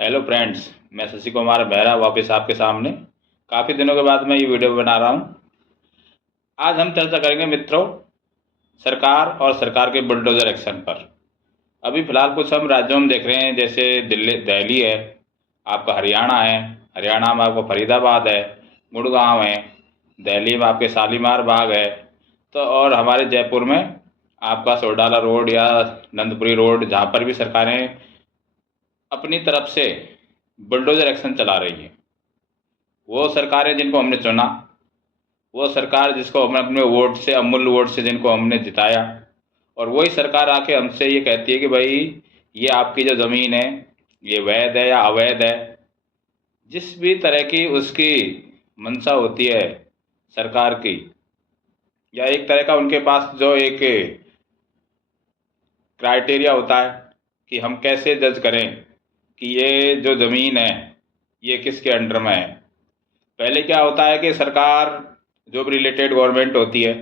Hello friends, मैं शशि कुमार बेहरा वापस आपके सामने काफ़ी दिनों के बाद मैं ये वीडियो बना रहा हूँ। आज हम चर्चा करेंगे मित्रों, सरकार और सरकार के बुलडोजर एक्शन पर। अभी फ़िलहाल कुछ हम राज्यों में देख रहे हैं, जैसे दिल्ली है, आपका हरियाणा है, हरियाणा में आपका फरीदाबाद है, गुड़गांव है, दिल्ली में आपके शालीमार बाग है, तो और हमारे जयपुर में आपका सोडाला रोड या नंदपुरी रोड, जहाँ पर भी सरकारें अपनी तरफ से बुलडोजर एक्शन चला रही हैं। वो सरकारें जिनको हमने चुना, वो सरकार जिसको हमने अपने वोट से, अमूल्य वोट से जिनको हमने जिताया, और वही सरकार आके हमसे ये कहती है कि भाई ये आपकी जो ज़मीन है ये वैध है या अवैध है। जिस भी तरह की उसकी मंशा होती है सरकार की, या एक तरह का उनके पास जो एक क्राइटेरिया होता है कि हम कैसे जज करें कि ये जो ज़मीन है ये किसके अंडर में है। पहले क्या होता है कि सरकार जो भी रिलेटेड गवर्नमेंट होती है,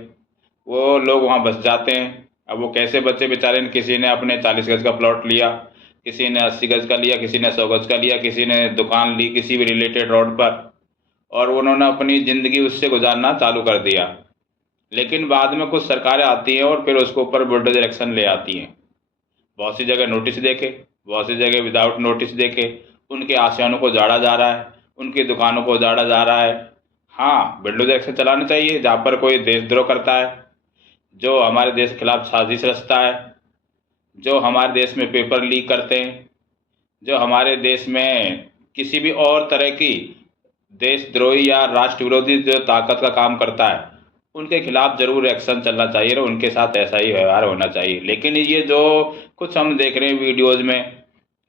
वो लोग वहाँ बस जाते हैं। अब वो कैसे बच्चे बेचारे, किसी ने अपने 40 गज का प्लॉट लिया, किसी ने 80 गज का लिया, किसी ने 100 गज का लिया, किसी ने दुकान ली किसी भी रिलेटेड रोड पर, और उन्होंने अपनी ज़िंदगी उससे गुजारना चालू कर दिया। लेकिन बाद में कुछ सरकारें आती हैं और फिर उसके ऊपर बुलडोजर एक्शन ले आती हैं। बहुत सी जगह नोटिस देके, बहुत सी जगह विदाउट नोटिस देके उनके आशियानों को उजाड़ा जा रहा है, उनकी दुकानों को उजाड़ा जा रहा है। हाँ, बुलडोजर एक्शन चलाना चाहिए जहाँ पर कोई देशद्रोह करता है, जो हमारे देश के खिलाफ साजिश रचता है, जो हमारे देश में पेपर लीक करते हैं, जो हमारे देश में किसी भी और तरह की देशद्रोही या राष्ट्र विरोधी जो ताकत का काम करता है, उनके खिलाफ जरूर एक्शन चलना चाहिए और उनके साथ ऐसा ही व्यवहार होना चाहिए। लेकिन ये जो कुछ हम देख रहे हैं वीडियोज़ में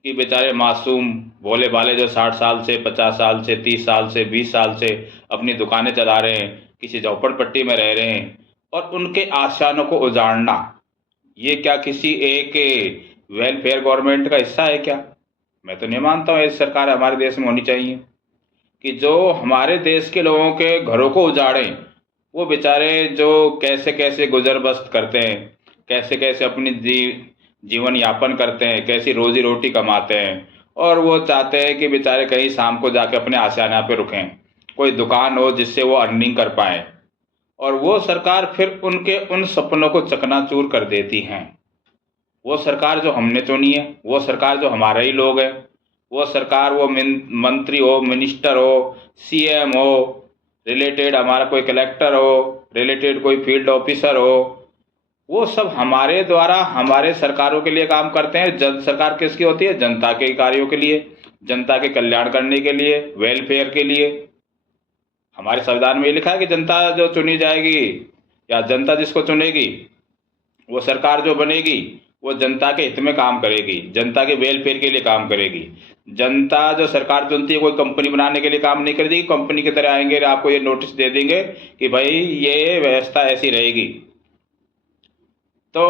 कि बेचारे मासूम भोले भाले जो 60 साल से, 50 साल से, 30 साल से, 20 साल से अपनी दुकानें चला रहे हैं, किसी झोपड़पट्टी में रह रहे हैं, और उनके आशियानों को उजाड़ना, ये क्या किसी एक वेलफेयर गवर्नमेंट का हिस्सा है क्या? मैं तो नहीं मानता हूँ ऐसी सरकार हमारे देश में होनी चाहिए कि जो हमारे देश के लोगों के घरों को उजाड़ें। वो बेचारे जो कैसे कैसे गुजर बसर करते हैं, कैसे कैसे अपनी जीवन यापन करते हैं, कैसी रोजी रोटी कमाते हैं, और वो चाहते हैं कि बेचारे कहीं शाम को जाके अपने आशियाना पे रुकें, कोई दुकान हो जिससे वो अर्निंग कर पाएँ, और वो सरकार फिर उनके उन सपनों को चकनाचूर कर देती हैं। वो सरकार जो हमने चुनी है, वो सरकार जो हमारे ही लोग हैं, वो सरकार, वो मंत्री हो, मिनिस्टर हो, सीएम हो, रिलेटेड हमारा कोई कलेक्टर हो, रिलेटेड कोई फील्ड ऑफिसर हो, वो सब हमारे द्वारा हमारे सरकारों के लिए काम करते हैं। जन सरकार किसकी होती है? जनता के कार्यों के लिए, जनता के कल्याण करने के लिए, वेलफेयर के लिए। हमारे संविधान में ये लिखा है कि जनता जो चुनी जाएगी या जनता जिसको चुनेगी, वो सरकार जो बनेगी वो जनता के हित में काम करेगी, जनता के वेलफेयर के लिए काम करेगी। जनता जो सरकार चुनती है कोई कंपनी बनाने के लिए काम नहीं करेगी, कंपनी की तरह आएंगे आपको ये नोटिस दे देंगे कि भाई ये व्यवस्था ऐसी रहेगी। तो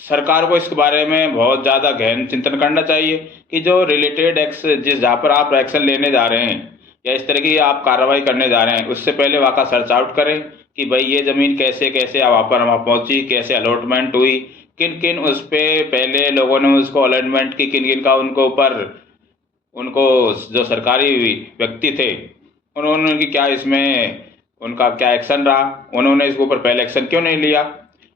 सरकार को इसके बारे में बहुत ज़्यादा गहन चिंतन करना चाहिए कि जो रिलेटेड जिस जहाँ पर आप एक्शन लेने जा रहे हैं या इस तरह की आप कार्रवाई करने जा रहे हैं, उससे पहले वहाँ का सर्च आउट करें कि भाई ये ज़मीन कैसे कैसे वहाँ पर वहाँ पहुँची, कैसे अलॉटमेंट हुई, किन किन उस पर पहले लोगों ने उसको अलॉटमेंट की, किन किन का उनको ऊपर, उनको जो सरकारी व्यक्ति थे उन्होंने उनकी क्या इसमें उनका क्या एक्शन रहा, उन्होंने इसके ऊपर पहले एक्शन क्यों नहीं लिया।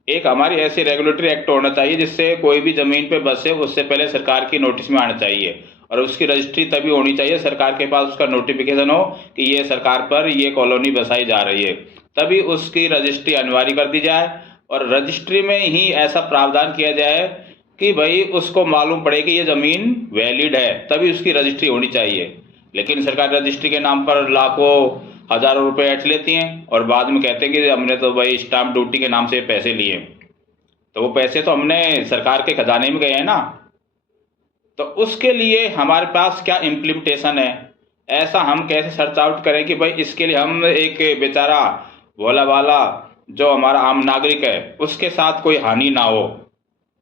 एक हमारी ऐसी रेगुलेटरी एक्ट होना चाहिए जिससे कोई भी ज़मीन पे बसे उससे पहले सरकार की नोटिस में आना चाहिए, और उसकी रजिस्ट्री तभी होनी चाहिए, सरकार के पास उसका नोटिफिकेशन हो कि ये सरकार पर ये कॉलोनी बसाई जा रही है, तभी उसकी रजिस्ट्री अनिवार्य कर दी जाए। और रजिस्ट्री में ही ऐसा प्रावधान किया जाए कि भाई उसको मालूम पड़े कि ये ज़मीन वैलिड है, तभी उसकी रजिस्ट्री होनी चाहिए। लेकिन सरकार रजिस्ट्री के नाम पर लाखों हज़ारों रुपए ऐंठ लेती हैं और बाद में कहते हैं कि हमने तो भाई स्टाम्प ड्यूटी के नाम से पैसे लिए। तो वो पैसे तो हमने सरकार के खजाने में गए हैं ना। तो उसके लिए हमारे पास क्या इम्प्लीमेंटेशन है, ऐसा हम कैसे सर्च आउट करें कि भाई इसके लिए हम एक बेचारा भोला भाला जो हमारा आम नागरिक है उसके साथ कोई हानि ना हो,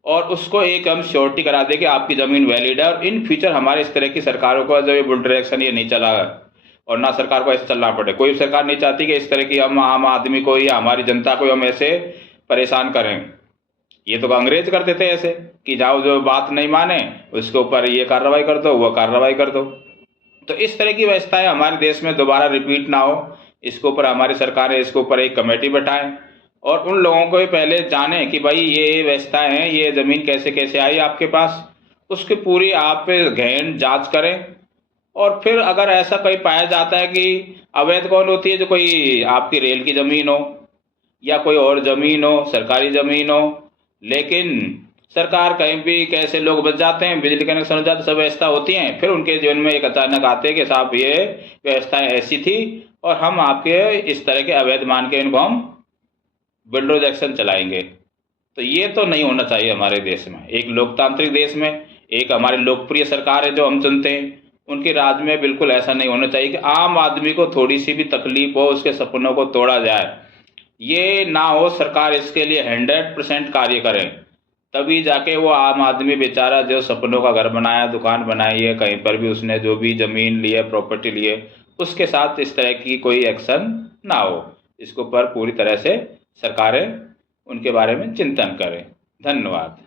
और उसको एक हम श्योरिटी करा दें कि आपकी ज़मीन वैलिड है, और इन फ्यूचर हमारे इस तरह की सरकारों का जो ये बुलडोजर एक्शन ये नहीं चला, और ना सरकार को ऐसे चलना पड़े। कोई सरकार नहीं चाहती कि इस तरह की हम आम आदमी को या हमारी जनता को हम ऐसे परेशान करें। ये तो अंग्रेज करते थे ऐसे कि जाओ जो बात नहीं माने उसके ऊपर ये कार्रवाई कर दो, वो कार्रवाई कर दो। तो इस तरह की व्यवस्थाएं हमारे देश में दोबारा रिपीट ना हो, इसके ऊपर हमारी सरकारें इसके ऊपर एक कमेटी बैठाएं और उन लोगों को पहले जाने कि भाई ये व्यवस्थाएं हैं, ये ज़मीन कैसे कैसे आई आपके पास, उसकी पूरी आप गहन जांच करें। और फिर अगर ऐसा कहीं पाया जाता है कि अवैध कौन होती है, जो कोई आपकी रेल की ज़मीन हो या कोई और ज़मीन हो, सरकारी ज़मीन हो, लेकिन सरकार कहीं भी कैसे लोग बच जाते हैं, बिजली कनेक्शन हो जाते, सब व्यवस्था होती हैं, फिर उनके जीवन में एक अचानक आते हैं कि साहब ये व्यवस्थाएं ऐसी थी और हम आपके इस तरह के अवैध मान के इनको हम बुलडोज एक्शन चलाएंगे। तो ये तो नहीं होना चाहिए हमारे देश में। एक लोकतांत्रिक देश में एक हमारी लोकप्रिय सरकार है जो हम चुनते हैं, उनके राज में बिल्कुल ऐसा नहीं होना चाहिए कि आम आदमी को थोड़ी सी भी तकलीफ हो, उसके सपनों को तोड़ा जाए। ये ना हो, सरकार इसके लिए 100% कार्य करें, तभी जाके वो आम आदमी बेचारा जो सपनों का घर बनाया, दुकान बनाई है, कहीं पर भी उसने जो भी ज़मीन ली है, प्रॉपर्टी ली है, उसके साथ इस तरह की कोई एक्शन ना हो। इसके ऊपर पूरी तरह से सरकारें उनके बारे में चिंतन करें। धन्यवाद।